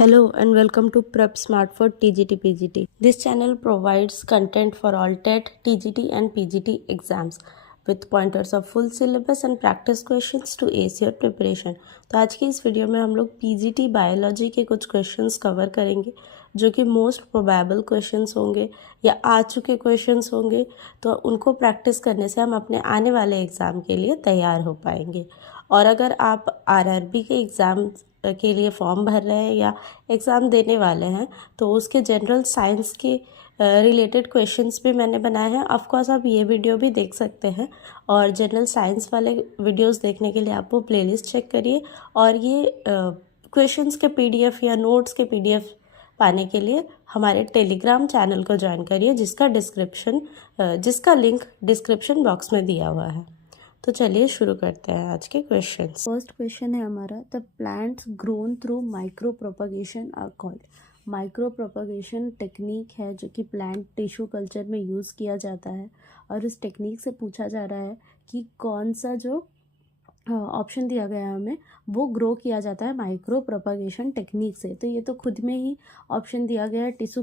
Hello and welcome to Prep Smart for TGT PGT. This channel provides content for all TET, TGT and PGT exams with pointers of full syllabus and practice questions to ace your preparation. तो आज की इस video में हम लोग PGT biology के कुछ questions cover करेंगे जो कि मोस्ट प्रोबेबल क्वेश्चंस होंगे या आ चुके क्वेश्चंस होंगे, तो उनको प्रैक्टिस करने से हम अपने आने वाले एग्ज़ाम के लिए तैयार हो पाएंगे। और अगर आप RRB के एग्ज़ाम के लिए फॉर्म भर रहे हैं या एग्ज़ाम देने वाले हैं तो उसके जनरल साइंस के रिलेटेड क्वेश्चंस भी मैंने बनाए हैं। ऑफकोर्स आप ये वीडियो भी देख सकते हैं और जनरल साइंस वाले वीडियोस देखने के लिए आप वो प्लेलिस्ट चेक करिए और ये क्वेश्चंस के PDF या नोट्स के PDF पाने के लिए हमारे टेलीग्राम चैनल को ज्वाइन करिए जिसका लिंक डिस्क्रिप्शन बॉक्स में दिया हुआ है। तो चलिए शुरू करते हैं आज के क्वेश्चन। फर्स्ट क्वेश्चन है हमारा, the plants grown through micro propagation are called. Micro propagation technique है जो कि प्लांट टिश्यू कल्चर में यूज़ किया जाता है और इस टेक्निक से पूछा जा रहा है कि कौन सा जो ऑप्शन दिया गया है हमें वो ग्रो किया जाता है माइक्रो प्रोपगेशन टेक्निक से। तो ये तो खुद में ही ऑप्शन दिया गया है टिश्यू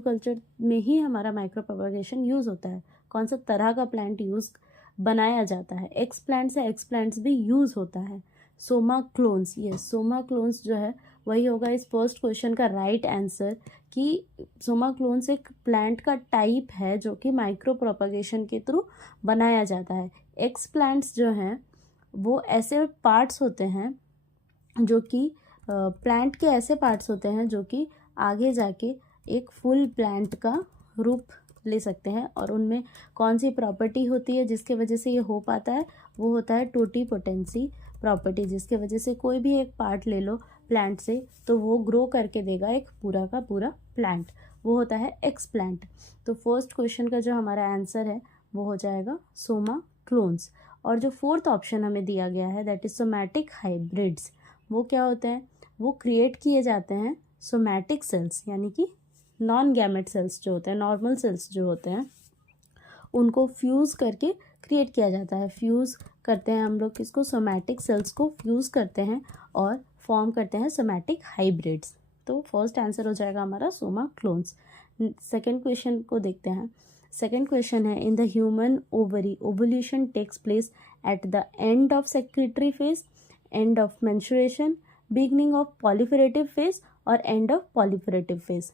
कल्चर में ही हमारा माइक्रो प्रोपगेशन यूज़ होता है। कौन सा तरह का प्लांट यूज़ बनाया जाता है, एक्स प्लांट्स भी यूज़ होता है। सोमा क्लोन्स, ये सोमा क्लोन्स जो है वही होगा इस फर्स्ट क्वेश्चन का राइट आंसर कि सोमा क्लोन्स एक प्लांट का टाइप है जो कि माइक्रो प्रोपगेशन के थ्रू बनाया जाता है। एक्स प्लांट्स जो हैं वो ऐसे पार्ट्स होते हैं जो कि प्लांट के ऐसे पार्ट्स होते हैं जो कि आगे जाके एक फुल प्लांट का रूप ले सकते हैं और उनमें कौन सी प्रॉपर्टी होती है जिसके वजह से ये हो पाता है, वो होता है टोटीपोटेंसी प्रॉपर्टी, जिसके वजह से कोई भी एक पार्ट ले लो प्लांट से तो वो ग्रो करके देगा एक पूरा का पूरा प्लांट, वो होता है एक्स प्लांट। तो फर्स्ट क्वेश्चन का जो हमारा आंसर है वो हो जाएगा सोमा क्लोन्स। और जो फोर्थ ऑप्शन हमें दिया गया है दैट इज सोमैटिक हाइब्रिड्स, वो क्या होते हैं, वो क्रिएट किए जाते हैं सोमैटिक सेल्स यानी कि नॉन गैमेट सेल्स जो होते हैं, नॉर्मल सेल्स जो होते हैं उनको फ्यूज़ करके क्रिएट किया जाता है। फ्यूज़ करते हैं हम लोग किसको, सोमैटिक सेल्स को फ्यूज़ करते हैं और फॉर्म करते हैं सोमैटिक हाइब्रिड्स। तो फर्स्ट आंसर हो जाएगा हमारा सोमा क्लोन्स। सेकेंड क्वेश्चन को देखते हैं। सेकेंड क्वेश्चन है, in the human ovary ovulation takes place at the end of secretory phase, end of menstruation, beginning of proliferative phase और एंड ऑफ पॉलीफेरेटिव फेज।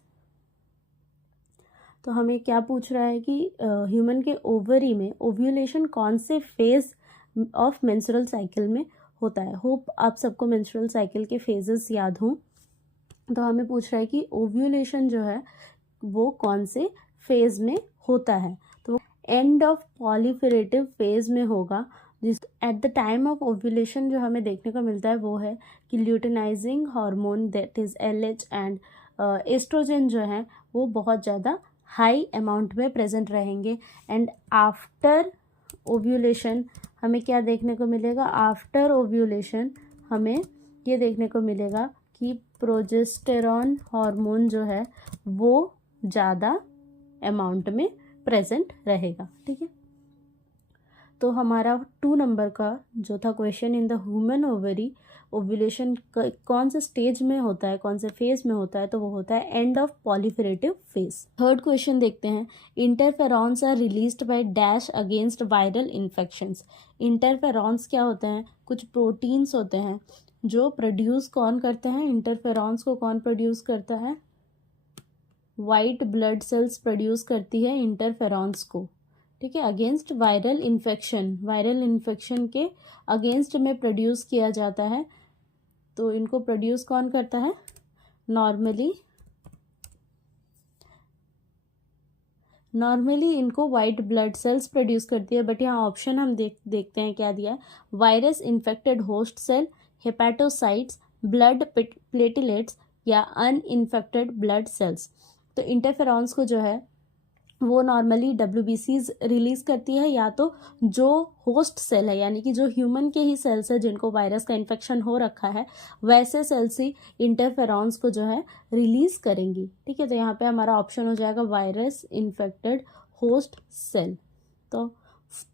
तो हमें क्या पूछ रहा है कि ह्यूमन के ओवरी में ओव्यूलेशन कौन से फेज ऑफ मेंस्ट्रुअल साइकिल में होता है। होप आप सबको मेंस्ट्रुअल साइकिल के फेजेस याद हों। तो हमें पूछ रहा है कि ओव्यूलेशन जो है वो कौन से फेज में होता है, तो एंड ऑफ पॉलीफेरेटिव फेज में होगा। जिस at the time of ovulation जो हमें देखने को मिलता है वो है कि luteinizing hormone that is LH and oestrogen जो है वो बहुत ज़्यादा हाई अमाउंट में प्रेजेंट रहेंगे। एंड आफ्टर ओव्यूलेशन हमें क्या देखने को मिलेगा, आफ्टर ओव्यूलेशन हमें ये देखने को मिलेगा कि प्रोजेस्टेरॉन हार्मोन जो है वो ज़्यादा अमाउंट में प्रेजेंट रहेगा। ठीक है, तो हमारा 2 नंबर का जो था question, in the human ovary ovulation कौन से स्टेज में होता है, कौन से फेज में होता है, तो वो होता है end of proliferative phase. Third question देखते हैं, interferons are released by dash against viral infections. Interferons क्या होते हैं, कुछ प्रोटीन्स होते हैं जो प्रोड्यूस कौन करते हैं, इंटरफेरॉन्स को कौन प्रोड्यूस करता है, वाइट ब्लड सेल्स प्रोड्यूस करती है इंटरफेरॉन्स को। ठीक है, अगेंस्ट वायरल इन्फेक्शन के अगेंस्ट में प्रोड्यूस किया जाता है। तो इनको प्रोड्यूस कौन करता है, नॉर्मली इनको वाइट ब्लड सेल्स प्रोड्यूस करती है। बट यहाँ ऑप्शन हम देखते हैं क्या दिया है, virus infected host cell, hepatocytes, blood platelets या अनइन्फेक्टेड ब्लड सेल्स। तो इंटरफेरॉन्स को जो है वो नॉर्मली WBCs रिलीज़ करती है, या तो जो होस्ट सेल है यानी कि जो ह्यूमन के ही सेल्स है जिनको वायरस का इन्फेक्शन हो रखा है वैसे सेल्स ही इंटरफेरॉन्स को जो है रिलीज़ करेंगी। ठीक है, तो यहाँ पे हमारा ऑप्शन हो जाएगा वायरस इन्फेक्टेड होस्ट सेल। तो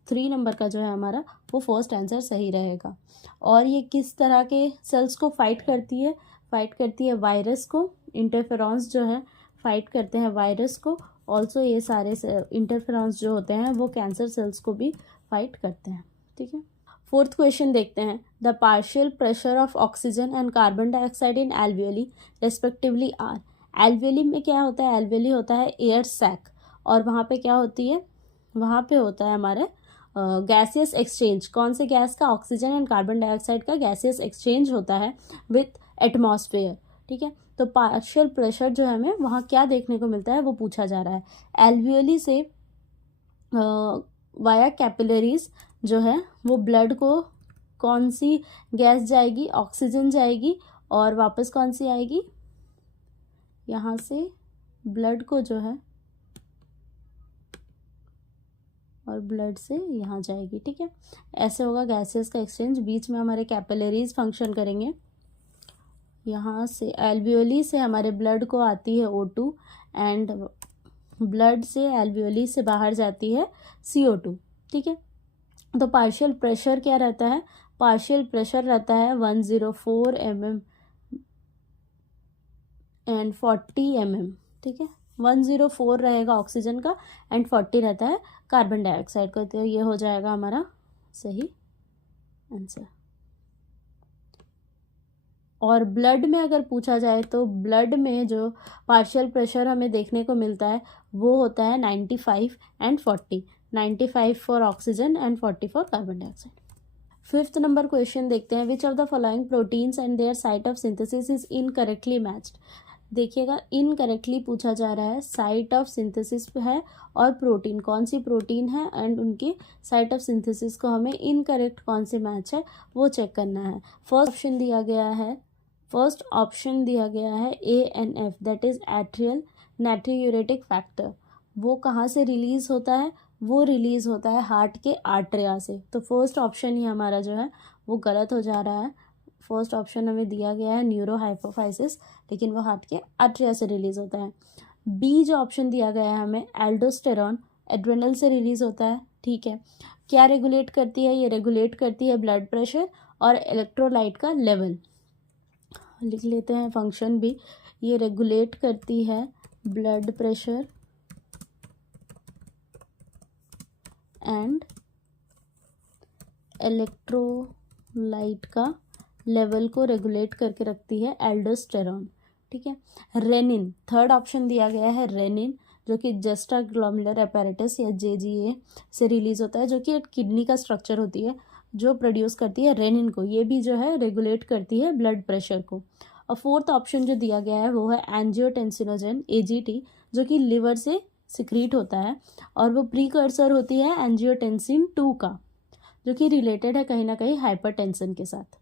3 नंबर का जो है हमारा वो फर्स्ट आंसर सही रहेगा। और ये किस तरह के सेल्स को फाइट करती है, फाइट करती है वायरस को, इंटरफेरॉन्स जो है फाइट करते हैं वायरस को। ऑल्सो ये सारे इंटरफेरॉन्स जो होते हैं वो कैंसर सेल्स को भी फाइट करते हैं, ठीक है। फोर्थ क्वेश्चन देखते हैं, the partial pressure of oxygen and carbon dioxide in alveoli respectively are. Alveoli में क्या होता है, एल्वियोली होता है एयर सैक, और वहाँ पे क्या होती है, वहाँ पे होता है हमारे गैसियस एक्सचेंज। कौन से गैस का, ऑक्सीजन एंड कार्बन डाइऑक्साइड का गैसियस एक्सचेंज होता है विथ एटमॉस्फेयर, ठीक है। तो पार्शियल प्रेशर जो है हमें वहाँ क्या देखने को मिलता है वो पूछा जा रहा है। एल्वियोली से वाया कैपिलरीज जो है वो ब्लड को कौन सी गैस जाएगी, ऑक्सीजन जाएगी, और वापस कौन सी आएगी, यहाँ से ब्लड को जो है और ब्लड से यहाँ जाएगी, ठीक है। ऐसे होगा गैसेस का एक्सचेंज। बीच में हमारे कैपिलरीज फंक्शन करेंगे। यहाँ से एल्वियोली से हमारे ब्लड को आती है O2 एंड ब्लड से एल्वियोली से बाहर जाती है CO2, ठीक है। तो पार्शियल प्रेशर क्या रहता है, पार्शियल प्रेशर रहता है 104 mm एंड 40 mm, ठीक है। 104 रहेगा ऑक्सीजन का एंड 40 रहता है कार्बन डाइऑक्साइड का। तो ये हो जाएगा हमारा सही आंसर। और ब्लड में अगर पूछा जाए तो ब्लड में जो पार्शियल प्रेशर हमें देखने को मिलता है वो होता है 95 and 40, 95 for oxygen and 40 for carbon dioxide. Fifth number question देखते हैं, which of the following proteins and their site of synthesis is incorrectly matched. देखिएगा, इनकरेक्टली पूछा जा रहा है, साइट ऑफ सिंथेसिस है और प्रोटीन, कौन सी प्रोटीन है एंड उनकी साइट ऑफ सिंथेसिस को हमें इनकरेक्ट कौन से मैच है वो चेक करना है। फर्स्ट ऑप्शन दिया गया है ANF, that is atrial natriuretic factor. वो कहाँ से रिलीज होता है, वो रिलीज होता है हार्ट के आर्टरिया से। तो फर्स्ट ऑप्शन ही हमारा जो है वो गलत हो जा रहा है। फर्स्ट ऑप्शन हमें दिया गया है न्यूरोहाइपोफाइसिस, लेकिन वो हार्ट के आर्टरिया से रिलीज होता है। बी जो ऑप्शन दिया गया है हमें, एल्डोस्टेरॉन एड्रेनल से रिलीज होता है, ठीक है। क्या रेगुलेट करती है, ये रेगुलेट करती है ब्लड प्रेशर और इलेक्ट्रोलाइट का लेवल। लिख लेते हैं फंक्शन भी, ये रेगुलेट करती है ब्लड प्रेशर एंड इलेक्ट्रोलाइट का लेवल को रेगुलेट करके रखती है एल्डोस्टेरॉन, ठीक है। रेनिन, थर्ड ऑप्शन दिया गया है रेनिन, जो कि जस्टाग्लोमेरुलर अपैरेटस या JGA से रिलीज होता है, जो कि एक किडनी का स्ट्रक्चर होती है जो प्रोड्यूस करती है रेनिन को। ये भी जो है रेगुलेट करती है ब्लड प्रेशर को। और फोर्थ ऑप्शन जो दिया गया है वो है एंजियोटेंसिनोजन AGT, जो कि लिवर से सिक्रीट होता है और वो प्रीकर्सर होती है एंजियोटेंसिन 2 का, जो कि रिलेटेड है कहीं ना कहीं हाइपरटेंशन के साथ,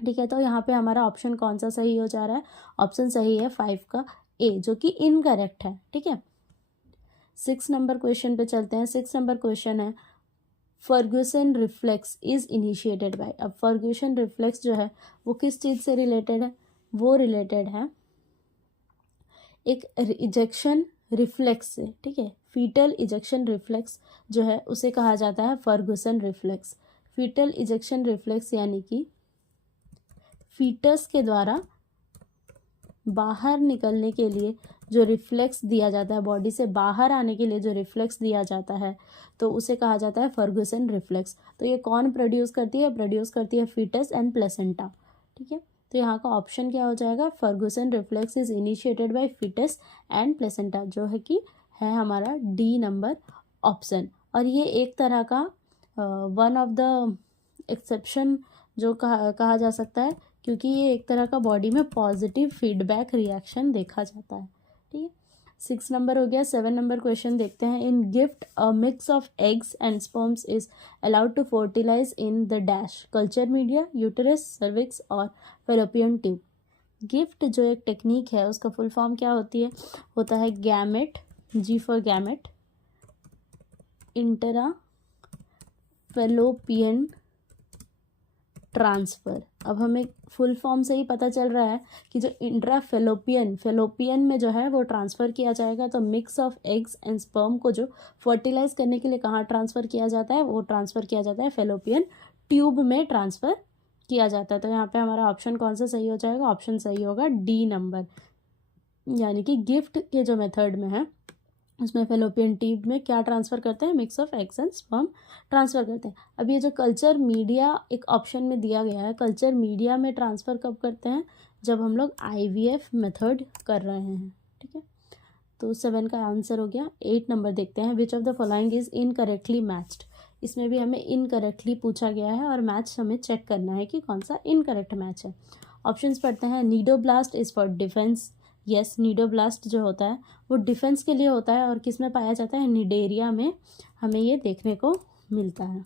ठीक है। तो यहाँ पे हमारा ऑप्शन कौन सा सही हो जा रहा है, ऑप्शन सही है 5 का A, जो कि इनकरेक्ट है, ठीक है। 6 नंबर क्वेश्चन पे चलते हैं। 6 नंबर क्वेश्चन है, Ferguson reflex is initiated by. अब फर्ग्यूसन रिफ्लेक्स जो है वो किस चीज़ से रिलेटेड है, वो रिलेटेड है एक इजेक्शन रिफ्लेक्स से, ठीक है। फीटल इजेक्शन रिफ्लेक्स जो है उसे कहा जाता है Ferguson reflex. Foetal ejection reflex यानी कि फीटस के द्वारा बाहर निकलने के लिए जो रिफ्लेक्स दिया जाता है, बॉडी से बाहर आने के लिए जो रिफ्लेक्स दिया जाता है, तो उसे कहा जाता है फर्ग्यूसन रिफ्लेक्स। तो ये कौन प्रोड्यूस करती है, प्रोड्यूस करती है फीटस एंड प्लेसेंटा, ठीक है। तो यहाँ का ऑप्शन क्या हो जाएगा, Ferguson reflex is initiated by foetus and placenta, जो है कि है हमारा D नंबर ऑप्शन। और ये एक तरह का वन ऑफ द एक्सेप्शन जो कहा जा सकता है, क्योंकि ये एक तरह का बॉडी में पॉजिटिव फीडबैक रिएक्शन देखा जाता है, ठीक है। 6 नंबर हो गया। 7 नंबर क्वेश्चन देखते हैं, in GIFT a mix of eggs and sperms is allowed to fertilize in the dash culture media, uterus, cervix और फेलोपियन ट्यूब। गिफ्ट जो एक टेक्निक है उसका फुल फॉर्म क्या होता है gamete, G for gamete, intra fallopian transfer. अब हमें फुल फॉर्म से ही पता चल रहा है कि जो इंट्रा फेलोपियन में जो है वो ट्रांसफ़र किया जाएगा। तो mix of eggs and sperm को जो फर्टिलाइज करने के लिए कहाँ ट्रांसफ़र किया जाता है, वो ट्रांसफ़र किया जाता है फेलोपियन ट्यूब में ट्रांसफ़र किया जाता है। तो यहाँ पे हमारा ऑप्शन कौन सा सही हो जाएगा? ऑप्शन सही होगा डी नंबर, यानी कि गिफ्ट के जो मेथड में है उसमें फेलोपियन ट्यूब में क्या ट्रांसफ़र करते हैं? Mix of eggs and sperm transfer करते हैं। अब ये जो कल्चर मीडिया एक ऑप्शन में दिया गया है, कल्चर मीडिया में ट्रांसफ़र कब करते हैं? जब हम लोग IVF मेथड कर रहे हैं, ठीक है। तो 7 का आंसर हो गया। 8 नंबर देखते हैं, which of the following is incorrectly matched. इसमें भी हमें इनकरेक्टली पूछा गया है और मैच हमें चेक करना है कि कौन सा इनकरेक्ट मैच है। ऑप्शंस पढ़ते हैं। Cnidoblast is for defence. Yes, cnidoblast जो होता है वो डिफेंस के लिए होता है और किस में पाया जाता है? निडेरिया में हमें ये देखने को मिलता है।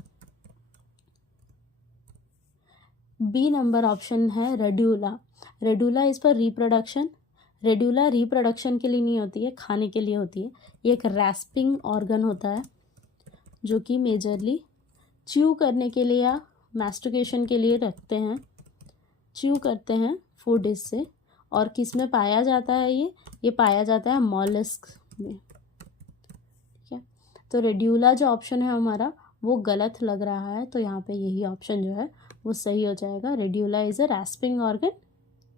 बी नंबर ऑप्शन है radula. Radula is for reproduction. Radula reproduction के लिए नहीं होती है, खाने के लिए होती है। ये एक रैस्पिंग ऑर्गन होता है जो कि मेजरली च्यू करने के लिए या मैस्टिकेशन के लिए रखते हैं, च्यू करते हैं फूड इससे। और किस में पाया जाता है? ये पाया जाता है मॉलस्क में, ठीक है। तो रेड्यूला जो ऑप्शन है हमारा वो गलत लग रहा है, तो यहाँ पे यही ऑप्शन जो है वो सही हो जाएगा। Radula is a रैस्पिंग organ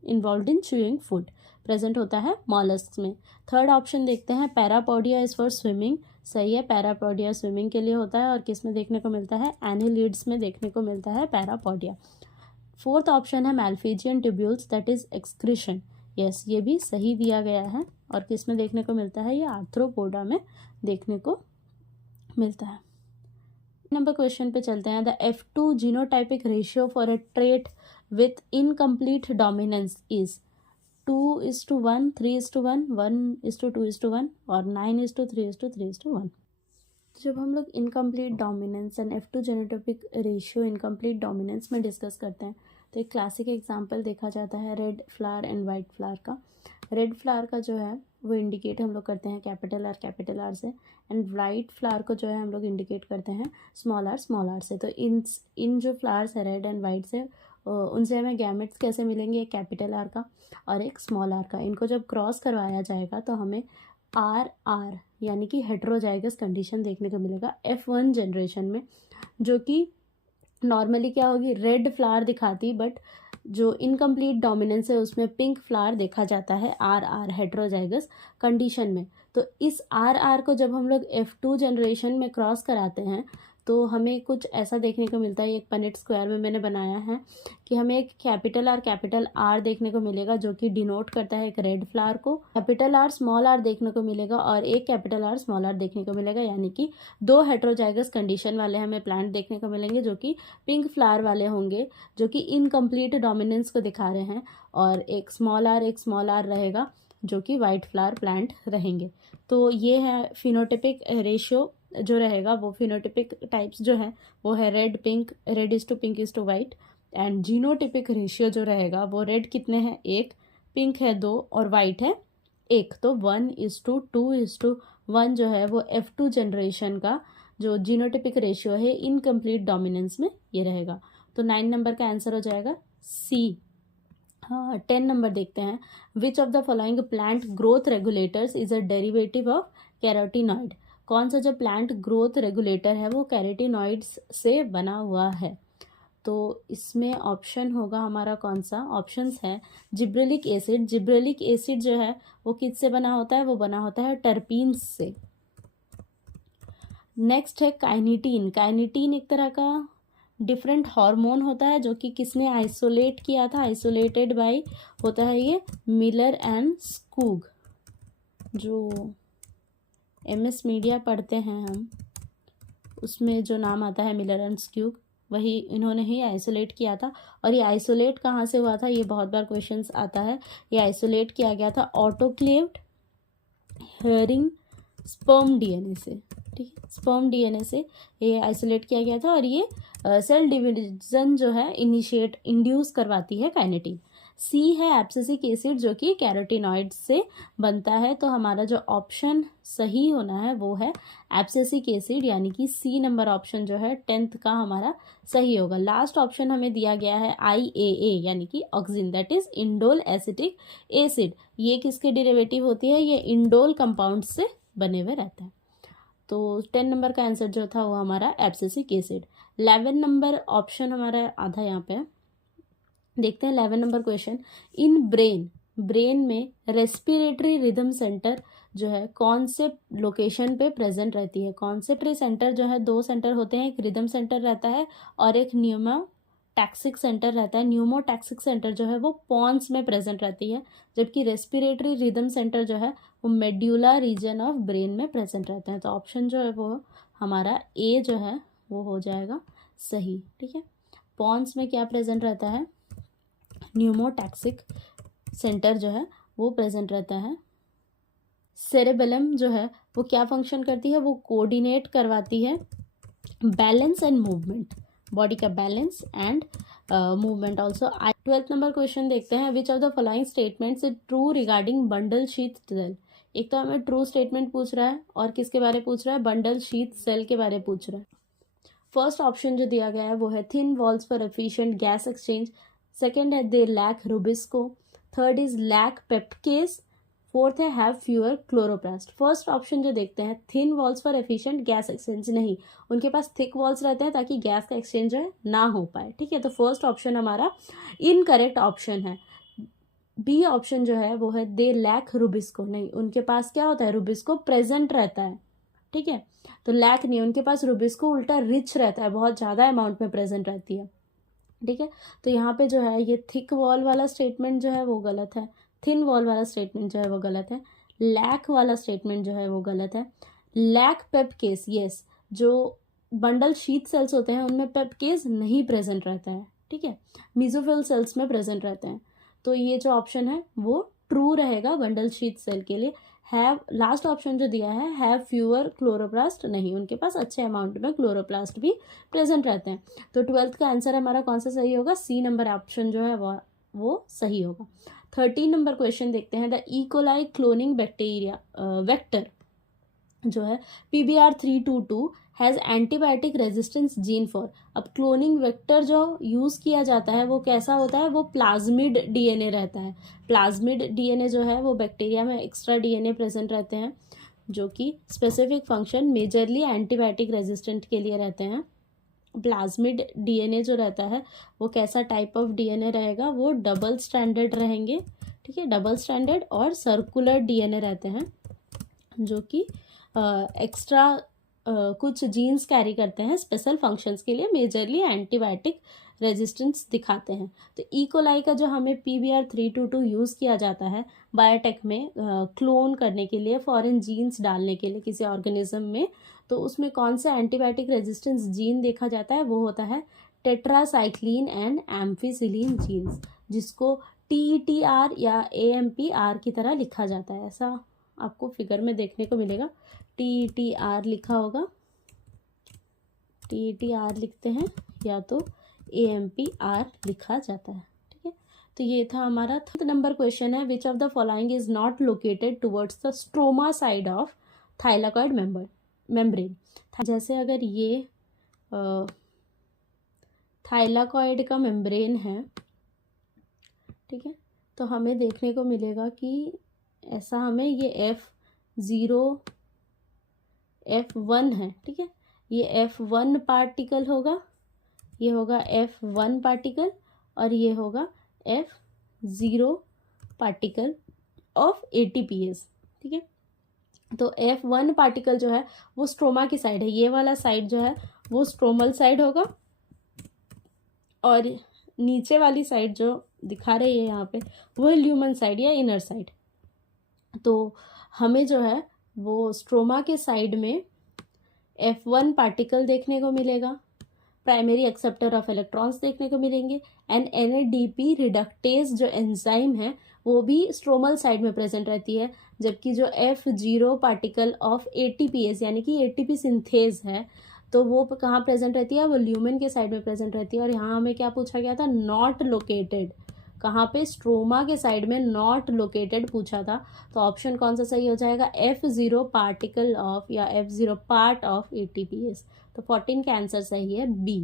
involve in chewing food, present होता है मॉलस्क में। थर्ड ऑप्शन देखते हैं, पैरापोडिया इज़ फॉर स्विमिंग। सही है, पैरापोडिया स्विमिंग के लिए होता है और किस में देखने को मिलता है? एनिलिड्स में देखने को मिलता है पैरापोडिया। फोर्थ ऑप्शन है Malpighian tubules, that is excretion. Yes, ये भी सही दिया गया है और किस में देखने को मिलता है? ये आर्थ्रोपोडा में देखने को मिलता है। नंबर क्वेश्चन पे चलते हैं। The F2 genotypic ratio for a trait with incomplete dominance is 2:1, 3:1, 1:2:1 और 9:3:3:1। जब हम लोग incomplete dominance and F2 genotypic ratio incomplete dominance में डिस्कस करते हैं तो एक क्लासिक एग्जांपल देखा जाता है red flower and white flower का। रेड फ्लावर का जो है वो इंडिकेट हम लोग करते हैं कैपिटल आर से, एंड वाइट फ्लावर को जो है हम लोग इंडिकेट करते हैं स्मॉल आर से। तो इन जो फ्लावर्स है रेड एंड वाइट से, उनसे हमें गैमेट्स कैसे मिलेंगे? एक कैपिटल आर का और एक स्मॉल आर का। इनको जब क्रॉस करवाया जाएगा तो हमें आर यानी कि हेट्रोजाइगस कंडीशन देखने को मिलेगा F1 जनरेशन में, जो कि नॉर्मली क्या होगी? रेड फ्लावर दिखाती, बट जो इनकम्प्लीट डोमिनेंस है उसमें पिंक फ्लावर देखा जाता है आर हेट्रोजाइगस कंडीशन में। तो इस आर को जब हम लोग F2 जनरेशन में क्रॉस कराते हैं तो हमें कुछ ऐसा देखने को मिलता है। एक पनेट स्क्वायर में मैंने बनाया है कि हमें एक कैपिटल आर देखने को मिलेगा जो कि डिनोट करता है एक रेड फ्लावर को, कैपिटल आर स्मॉल आर देखने को मिलेगा और एक कैपिटल आर स्मॉल आर देखने को मिलेगा, यानी कि दो हेट्रोजाइगस कंडीशन वाले हमें प्लांट देखने को मिलेंगे जो कि पिंक फ्लावर वाले होंगे, जो कि इनकम्प्लीट डोमिनेंस को दिखा रहे हैं, और एक स्मॉल आर रहेगा जो कि वाइट फ्लावर प्लांट रहेंगे। तो ये है फिनोटिपिक रेशियो जो रहेगा, वो फिनोटिपिक टाइप्स जो है वो है red is to pink is to white, and genotypic ratio जो रहेगा वो रेड कितने हैं? 1, पिंक है 2 और वाइट है 1। तो 1:2:1 जो है वो F2 जनरेशन का जो जीनोटिपिक रेशियो है इनकम्प्लीट डोमिनेंस में ये रहेगा। तो 9 नंबर का आंसर हो जाएगा सी। हाँ, 10 नंबर देखते हैं। Which of the following plant growth regulators is a derivative of carotenoid. कौन सा जो प्लांट ग्रोथ रेगुलेटर है वो कैरोटीनॉइड्स से बना हुआ है? तो इसमें ऑप्शन होगा हमारा कौन सा? ऑप्शंस है जिब्रेलिक एसिड। जिब्रेलिक एसिड जो है वो किससे बना होता है? वो बना होता है टर्पीन्स से। नेक्स्ट है काइनिटीन। काइनिटीन एक तरह का डिफरेंट हार्मोन होता है जो कि किसने आइसोलेट किया था? आइसोलेटेड बाय होता है ये मिलर एंड स्कूग। जो MS मीडिया पढ़ते हैं हम, उसमें जो नाम आता है मिलर एंड स्कूग, वही इन्होंने ही आइसोलेट किया था। और ये आइसोलेट कहाँ से हुआ था? ये बहुत बार क्वेश्चंस आता है। ये आइसोलेट किया गया था ऑटोक्लेव्ड हेयरिंग स्पर्म DNA से, ठीक है, स्पर्म DNA से ये आइसोलेट किया गया था। और ये सेल डिवीजन जो है इंड्यूस करवाती है काइनेटिन। सी है एब्सिसिक एसिड जो कि कैरोटीनॉइड से बनता है। तो हमारा जो ऑप्शन सही होना है वो है एब्सिसिक एसिड, यानी कि सी नंबर ऑप्शन जो है 10th का हमारा सही होगा। लास्ट ऑप्शन हमें दिया गया है IAA यानी कि auxin, that is indole acetic acid. ये किसके डेरिवेटिव होती है? ये इंडोल कंपाउंड से बने हुए रहता है। तो 10 नंबर का आंसर जो था वो हमारा एब्सिसिक एसिड। 11 नंबर ऑप्शन हमारा आधा यहाँ पे है, देखते हैं 11 नंबर क्वेश्चन। इन ब्रेन में रेस्पिरेटरी रिदम सेंटर जो है कौन से लोकेशन पे प्रेजेंट रहती है? कॉन्सेप्टरी सेंटर जो है, दो सेंटर होते हैं, एक रिदम सेंटर रहता है और एक न्यूमोटैक्सिक सेंटर रहता है। न्यूमोटैक्सिक सेंटर जो है वो पॉन्स में प्रेजेंट रहती है, जबकि रेस्पिरेटरी रिदम सेंटर जो है वो मेड्यूला रीजन ऑफ ब्रेन में प्रेजेंट रहते हैं। तो ऑप्शन जो है वो हमारा ए जो है वो हो जाएगा सही। ठीक है, पॉन्स में क्या प्रेजेंट रहता है? न्यूमोटैक्सिक सेंटर जो है वो प्रेजेंट रहता है। सेरेबेलम जो है वो क्या फंक्शन करती है? वो कोऑर्डिनेट करवाती है बैलेंस एंड मूवमेंट, बॉडी का balance and movement also. 12th number question देखते हैं। Which of the following statements is true regarding bundle sheath cell? एक तो हमें ट्रू स्टेटमेंट पूछ रहा है और किसके बारे पूछ रहा है? बंडल शीथ सेल के बारे पूछ रहा है। फर्स्ट ऑप्शन जो दिया गया है वो है thin walls for efficient gas exchange. Second है they lack rubisco. Third is lack pepcase. Fourth है have fewer chloroplast. First option जो देखते हैं, thin walls for efficient gas exchange, नहीं, उनके पास थिक वॉल्स रहते हैं ताकि गैस का एक्सचेंज जो है ना हो पाए। ठीक है, तो फर्स्ट ऑप्शन हमारा इनकरेक्ट ऑप्शन है। बी ऑप्शन जो है वो है दे लैक रुबिस्को, नहीं, उनके पास क्या होता है? रुबिस्को प्रेजेंट रहता है। ठीक है, तो लैक नहीं, उनके पास रुबिस्को उल्टा रिच रहता है, बहुत ज़्यादा अमाउंट में प्रेजेंट रहती है। ठीक है, तो यहाँ पे जो है ये थिक वॉल वाला स्टेटमेंट जो है वो गलत है, थिन वॉल वाला स्टेटमेंट जो है वो गलत है, लैक वाला स्टेटमेंट जो है वो गलत है। लैक पेप केस, यस, जो बंडल शीथ सेल्स होते हैं उनमें पेप केस नहीं प्रेजेंट रहता है। ठीक है, मीजोफिल सेल्स में प्रेजेंट रहते हैं। तो ये जो ऑप्शन है वो ट्रू रहेगा बंडल शीथ सेल के लिए। हैव, लास्ट ऑप्शन जो दिया है, हैव फ्यूअर क्लोरोप्लास्ट, नहीं, उनके पास अच्छे अमाउंट में क्लोरोप्लास्ट भी प्रेजेंट रहते हैं। तो 12th का आंसर हमारा कौन सा सही होगा? सी नंबर ऑप्शन जो है वो सही होगा। 13 नंबर क्वेश्चन देखते हैं। The E coli cloning bacteria vector जो है PBR322 has antibiotic resistance gene for. अब क्लोनिंग वेक्टर जो यूज़ किया जाता है वो कैसा होता है? वो प्लाज्मिड DNA रहता है। प्लाज्मिड DNA जो है वो बैक्टीरिया में एक्स्ट्रा DNA प्रेजेंट रहते हैं जो कि specific function majorly antibiotic resistant के लिए रहते हैं। प्लाज्मिड DNA जो रहता है वो कैसा टाइप ऑफ DNA रहेगा? वो डबल स्टैंडर्ड रहेंगे। ठीक है, डबल स्टैंडर्ड और सर्कुलर DNA रहते हैं जो कि एक्स्ट्रा कुछ जीन्स कैरी करते हैं स्पेशल फंक्शंस के लिए, मेजरली एंटीबायोटिक रेजिस्टेंस दिखाते हैं। तो इकोलाई का जो हमें PBR322 यूज़ किया जाता है बायोटेक में क्लोन करने के लिए, फॉरेन जीन्स डालने के लिए किसी ऑर्गेनिज्म में, तो उसमें कौन सा एंटीबायोटिक रेजिस्टेंस जीन देखा जाता है? वो होता है टेट्रासाइक्लिन एंड एम्फिसिलिन जीन्स, जिसको TETR या AMPR की तरह लिखा जाता है। ऐसा आपको फिगर में देखने को मिलेगा, TETR लिखा होगा, TETR लिखते हैं या तो AMPR लिखा जाता है। ठीक है, तो ये था हमारा 3rd नंबर क्वेश्चन है। विच of the following is not located towards the stroma side of thylakoid membrane? जैसे अगर ये थाइलाकॉइड का मेम्ब्रेन है, ठीक है, तो हमें देखने को मिलेगा कि ऐसा हमें ये F1 है। ठीक है, ये F1 पार्टिकल होगा, ये होगा F1 पार्टिकल और ये होगा F0 पार्टिकल ऑफ ATPase। ठीक है, तो F1 पार्टिकल जो है वो स्ट्रोमा की साइड है, ये वाला साइड जो है वो स्ट्रोमल साइड होगा और नीचे वाली साइड जो दिखा रही है यहाँ पे वो है ल्यूमन साइड या इनर साइड। तो हमें जो है वो स्ट्रोमा के साइड में F1 पार्टिकल देखने को मिलेगा, प्राइमरी एक्सेप्टर ऑफ इलेक्ट्रॉन्स देखने को मिलेंगे, एंड NADP रिडक्टेज जो एंजाइम है वो भी स्ट्रोमल साइड में प्रेजेंट रहती है, जबकि जो F0 पार्टिकल ऑफ ATPase यानी कि ATP सिंथेज है तो वो कहाँ प्रेजेंट रहती है? वो ल्यूमेन के साइड में प्रेजेंट रहती है। और यहाँ हमें क्या पूछा गया था? नॉट लोकेटेड, कहाँ पे? स्ट्रोमा के साइड में नॉट लोकेटेड पूछा था। तो ऑप्शन कौन सा सही हो जाएगा? F0 पार्टिकल ऑफ या F0 पार्ट ऑफ ATPase। तो 14 का आंसर सही है B।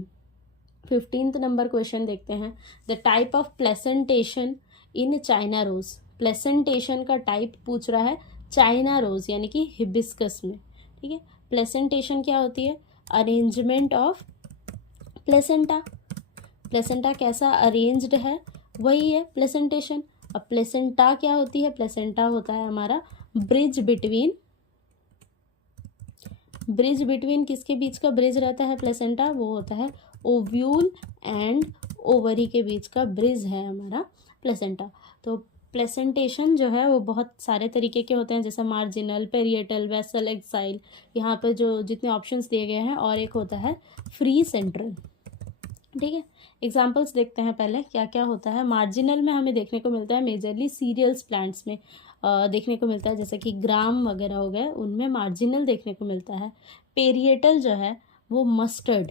15th नंबर क्वेश्चन देखते हैं। The type of placentation in china rose. Placentation का टाइप पूछ रहा है चाइना रोज यानी कि हिबिस्कस में। ठीक है, प्लेसेंटेशन क्या होती है? Arrangement of placenta. प्लेसेंटा कैसा अरेंज्ड है? वही है प्लेसेंटेशन। अब प्लेसेंटा क्या होती है? प्लेसेंटा होता है हमारा ब्रिज बिटवीन किसके बीच का ब्रिज रहता है प्लेसेंटा? वो होता है ओव्यूल एंड ओवरी के बीच का ब्रिज है हमारा प्लेसेंटा। तो प्लेसेंटेशन जो है वो बहुत सारे तरीके के होते हैं, जैसे मार्जिनल, पेरिएटल, वेसल, एक्साइल, यहाँ पर जो जितने ऑप्शंस दिए गए हैं, और एक होता है फ्री सेंट्रल। ठीक है, एग्जाम्पल्स देखते हैं पहले क्या क्या होता है। मार्जिनल में हमें देखने को मिलता है मेजरली सीरियल्स प्लांट्स में देखने को मिलता है, जैसे कि ग्राम वगैरह हो गए, उनमें मार्जिनल देखने को मिलता है। पेरिएटल जो है वो मस्टर्ड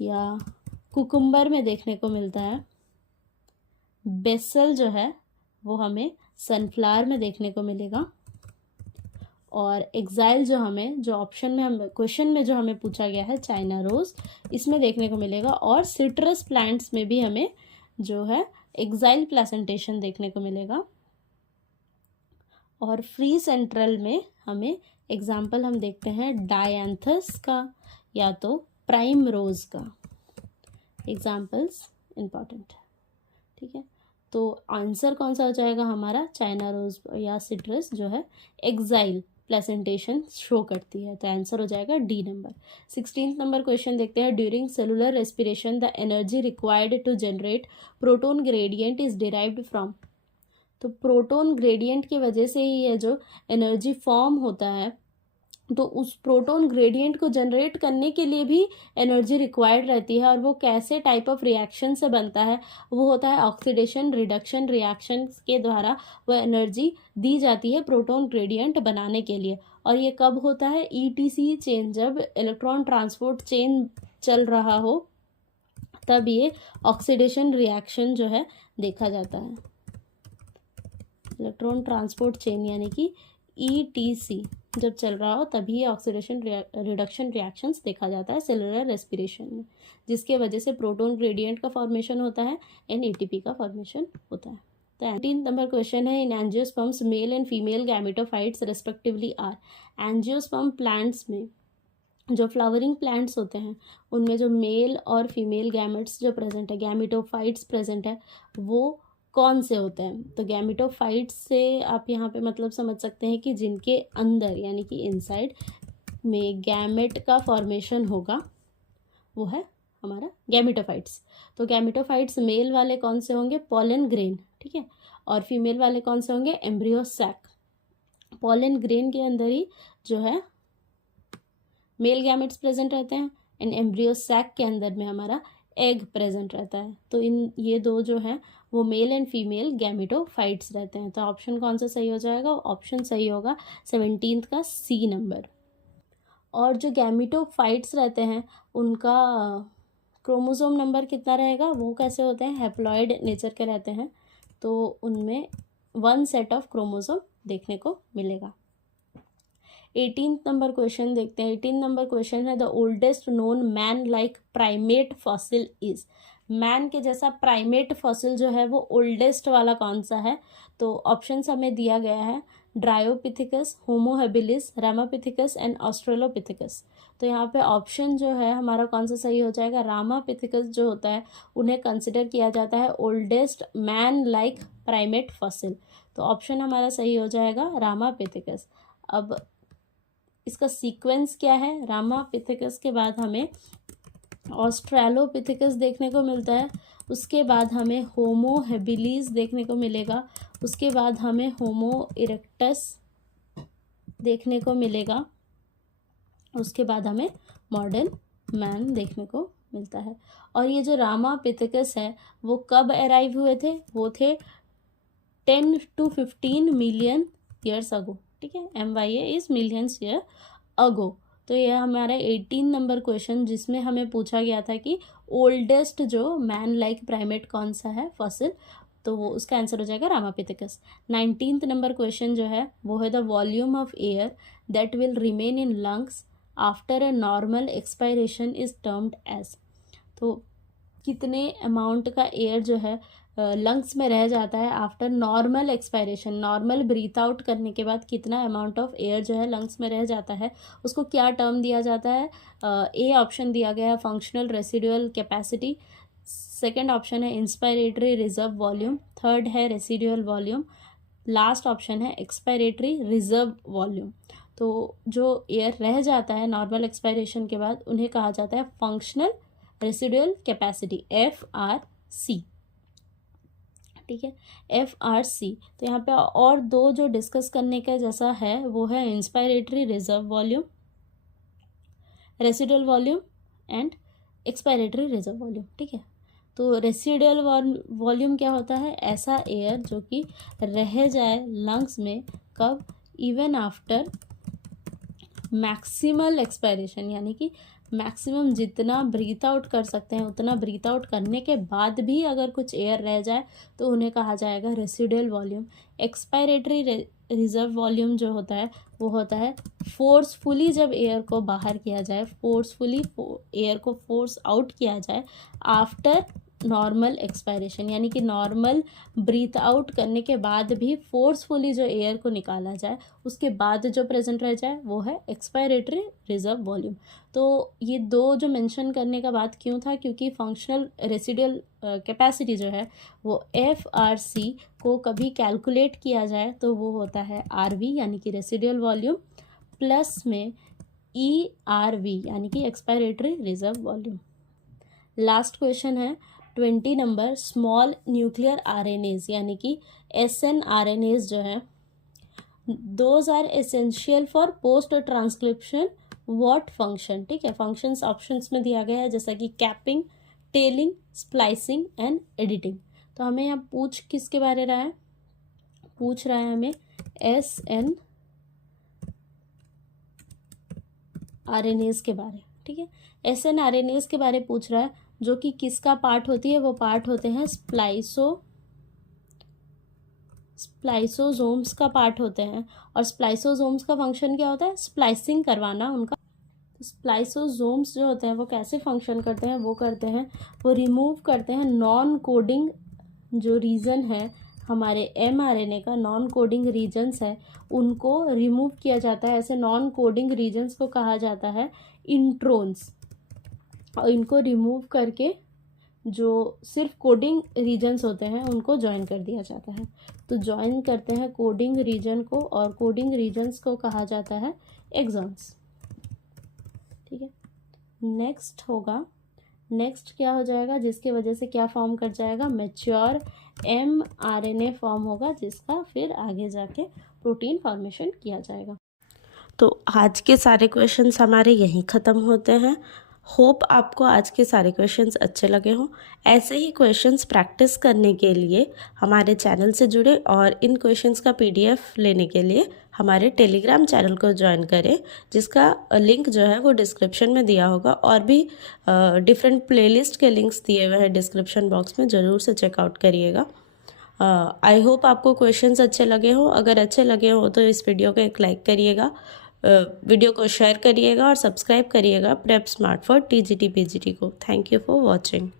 या कुकुम्बर में देखने को मिलता है। बेसल जो है वो हमें सनफ्लावर में देखने को मिलेगा। और एक्साइल जो हमें जो ऑप्शन में हम क्वेश्चन में जो हमें पूछा गया है चाइना रोज, इसमें देखने को मिलेगा। और सिट्रस प्लांट्स में भी हमें जो है एक्साइल प्लेसेंटेशन देखने को मिलेगा। और फ्री सेंट्रल में हमें एग्जाम्पल हम देखते हैं डायंथस का या तो प्राइम रोज का। एग्जाम्पल्स इम्पॉर्टेंट है, ठीक है। तो आंसर कौन सा हो जाएगा हमारा? चाइना रोज या सिट्रस जो है एक्साइल प्लेसेंटेशन शो करती है, तो आंसर हो जाएगा D number. 16th number question देखते हैं। During cellular respiration the energy required to generate proton gradient is derived from. तो प्रोटोन ग्रेडियंट की वजह से ही ये जो एनर्जी फॉर्म होता है, तो उस प्रोटोन ग्रेडियंट को जनरेट करने के लिए भी एनर्जी रिक्वायर्ड रहती है। और वो कैसे टाइप ऑफ रिएक्शन से बनता है? वो होता है ऑक्सीडेशन रिडक्शन रिएक्शन के द्वारा वो एनर्जी दी जाती है प्रोटोन ग्रेडियंट बनाने के लिए। और ये कब होता है? ईटीसी चेन, जब इलेक्ट्रॉन ट्रांसपोर्ट चेन चल रहा हो तब ये ऑक्सीडेशन रिएक्शन जो है देखा जाता है। इलेक्ट्रॉन ट्रांसपोर्ट चेन यानी कि ईटीसी जब चल रहा हो तभी ऑक्सीडेशन रिडक्शन रिएक्शंस देखा जाता है सेलुलर रेस्पिरेशन में, जिसके वजह से प्रोटोन ग्रेडियंट का फॉर्मेशन होता है एंड एटीपी का फॉर्मेशन होता है। तो 18 नंबर क्वेश्चन है। In angiosperms male and female gametophytes respectively are. Angiosperm plants में जो फ्लावरिंग प्लांट्स होते हैं उनमें जो मेल और फीमेल गैमेट्स जो प्रेजेंट है, गैमेटोफाइट्स प्रेजेंट है, वो कौन से होते हैं? तो गैमेटोफाइट्स से आप यहाँ पे मतलब समझ सकते हैं कि जिनके अंदर यानी कि इनसाइड में गैमेट का फॉर्मेशन होगा वो है हमारा गैमेटोफाइट्स। तो गैमेटोफाइट्स मेल वाले कौन से होंगे? पोलन ग्रेन, ठीक है। और फीमेल वाले कौन से होंगे? Embryo sac. पोलन ग्रेन के अंदर ही जो है मेल गैमेट्स प्रेजेंट रहते हैं एंड एम्ब्रियो सैक के अंदर में हमारा एग प्रेजेंट रहता है। तो ये दो जो है वो मेल एंड फीमेल गैमेटोफाइट्स रहते हैं। तो ऑप्शन कौन सा सही हो जाएगा? ऑप्शन सही होगा 17th का सी नंबर। और जो गैमेटोफाइट्स रहते हैं उनका क्रोमोसोम नंबर कितना रहेगा? वो कैसे होते हैं? हैप्लॉइड नेचर के रहते हैं, तो उनमें 1 सेट ऑफ क्रोमोसोम देखने को मिलेगा। 18th नंबर क्वेश्चन देखते हैं। 18 नंबर क्वेश्चन है the oldest known man like primate fossil is. Man के जैसा प्राइमेट फॉसिल जो है वो ओल्डेस्ट वाला कौन सा है? तो ऑप्शंस हमें दिया गया है Dryopithecus, Homo habilis, Ramapithecus and Australopithecus. तो यहाँ पे ऑप्शन जो है हमारा कौन सा सही हो जाएगा? रामापिथिकस जो होता है उन्हें कंसिडर किया जाता है oldest man like primate fossil. तो ऑप्शन हमारा सही हो जाएगा रामापिथिकस। अब इसका सीक्वेंस क्या है? रामापिथिकस के बाद हमें ऑस्ट्रेलोपिथिकस देखने को मिलता है, उसके बाद हमें होमो हैबिलिस देखने को मिलेगा, उसके बाद हमें होमो इरेक्टस देखने को मिलेगा, उसके बाद हमें मॉडर्न मैन देखने को मिलता है। और ये जो रामापिथिकस है वो कब अराइव हुए थे? वो थे 10 to 15 मिलियन ईयर्स अगो, ठीक है। MYA is millions year ago. तो यह हमारा 18 नंबर क्वेश्चन जिसमें हमें पूछा गया था कि ओल्डेस्ट जो मैन लाइक प्राइमेट कौन सा है फॉसिल, तो वो उसका आंसर हो जाएगा रामापिथिकस। 19th नंबर क्वेश्चन जो है वो है the volume of air that will remain in lungs after a normal expiration is termed as. तो कितने अमाउंट का एयर जो है लंग्स में रह जाता है after normal expiration, normal breath out करने के बाद कितना अमाउंट ऑफ एयर जो है लंग्स में रह जाता है, उसको क्या टर्म दिया जाता है? ए ऑप्शन दिया गया है functional residual capacity, second option है इंस्पायरेटरी रिजर्व वॉल्यूम, थर्ड है रेसिडुअल वॉल्यूम, लास्ट ऑप्शन है एक्सपायरेटरी रिजर्व वॉल्यूम। तो जो एयर रह जाता है नॉर्मल एक्सपायरेशन के बाद उन्हें कहा जाता है फंक्शनल रेसिडुअल कैपेसिटी, FRC। ठीक है, FRC। तो यहाँ पे और दो जो डिस्कस करने का जैसा है वो है inspiratory reserve volume, residual volume and expiratory reserve volume. ठीक है, तो रेसिडुअल वॉल्यूम क्या होता है? ऐसा एयर जो कि रह जाए लंग्स में, कब? इवन आफ्टर मैक्सिमल एक्सपायरेशन, यानी कि मैक्सिमम जितना ब्रीथ आउट कर सकते हैं उतना ब्रीथ आउट करने के बाद भी अगर कुछ एयर रह जाए तो उन्हें कहा जाएगा residual volume. Expiratory reserve volume जो होता है वो होता है फोर्सफुली जब एयर को बाहर किया जाए, फोर्सफुली एयर को फोर्स आउट किया जाए आफ्टर नॉर्मल एक्सपायरेशन, यानी कि नॉर्मल ब्रीथ आउट करने के बाद भी फोर्सफुली जो एयर को निकाला जाए उसके बाद जो प्रेजेंट रह जाए वो है एक्सपायरेटरी रिजर्व वॉल्यूम। तो ये दो जो मेंशन करने का बात क्यों था? क्योंकि फंक्शनल रेसिडुअल कैपेसिटी जो है वो FRC को कभी कैलकुलेट किया जाए तो वो होता है RV यानी कि रेसिडुअल वॉल्यूम, प्लस में ERV यानी कि expiratory reserve volume. Last question है 20 नंबर, स्मॉल न्यूक्लियर RNAs यानी कि SNRNAs जो है, those are essential for post transcription what function. ठीक है, फंक्शंस ऑप्शंस में दिया गया है जैसा कि capping, telling, splicing and editing. तो हमें यहाँ पूछ किसके बारे रहा है? पूछ रहा है हमें SNRNAs के बारे। ठीक है, SNRNAs के बारे पूछ रहा है, जो कि किसका पार्ट होती है? वो पार्ट होते हैं स्प्लाइसोसोम्स का पार्ट होते हैं। और स्प्लाइसोसोम्स का फंक्शन क्या होता है? स्प्लाइसिंग करवाना उनका। तो स्प्लाइसोसोम्स जो होते हैं वो कैसे फंक्शन करते हैं? वो करते हैं, वो रिमूव करते हैं नॉन कोडिंग जो रीजन है हमारे mRNA का, नॉन कोडिंग रीजन्स है उनको रिमूव किया जाता है। ऐसे नॉन कोडिंग रीजन्स को कहा जाता है इंट्रोन्स। और इनको रिमूव करके जो सिर्फ कोडिंग रीजन्स होते हैं उनको ज्वाइन कर दिया जाता है। तो ज्वाइन करते हैं कोडिंग रीजन को, और कोडिंग रीजन्स को कहा जाता है एक्सॉन्स। ठीक है, नेक्स्ट क्या हो जाएगा? जिसकी वजह से क्या फॉर्म कर जाएगा? मैच्योर mRNA फॉर्म होगा, जिसका फिर आगे जाके प्रोटीन फॉर्मेशन किया जाएगा। तो आज के सारे क्वेश्चंस हमारे यहीं ख़त्म होते हैं। होप आपको आज के सारे क्वेश्चंस अच्छे लगे हों। ऐसे ही क्वेश्चंस प्रैक्टिस करने के लिए हमारे चैनल से जुड़े और इन क्वेश्चंस का PDF लेने के लिए हमारे टेलीग्राम चैनल को ज्वाइन करें, जिसका लिंक जो है वो डिस्क्रिप्शन में दिया होगा। और भी डिफरेंट प्लेलिस्ट के लिंक्स दिए हुए हैं डिस्क्रिप्शन बॉक्स में, ज़रूर से चेकआउट करिएगा। आई होप आपको क्वेश्चंस अच्छे लगे हो। अगर अच्छे लगे हो तो इस वीडियो को एक लाइक करिएगा, वीडियो को शेयर करिएगा और सब्सक्राइब करिएगा prep smart for TGT PGT को। Thank you for watching.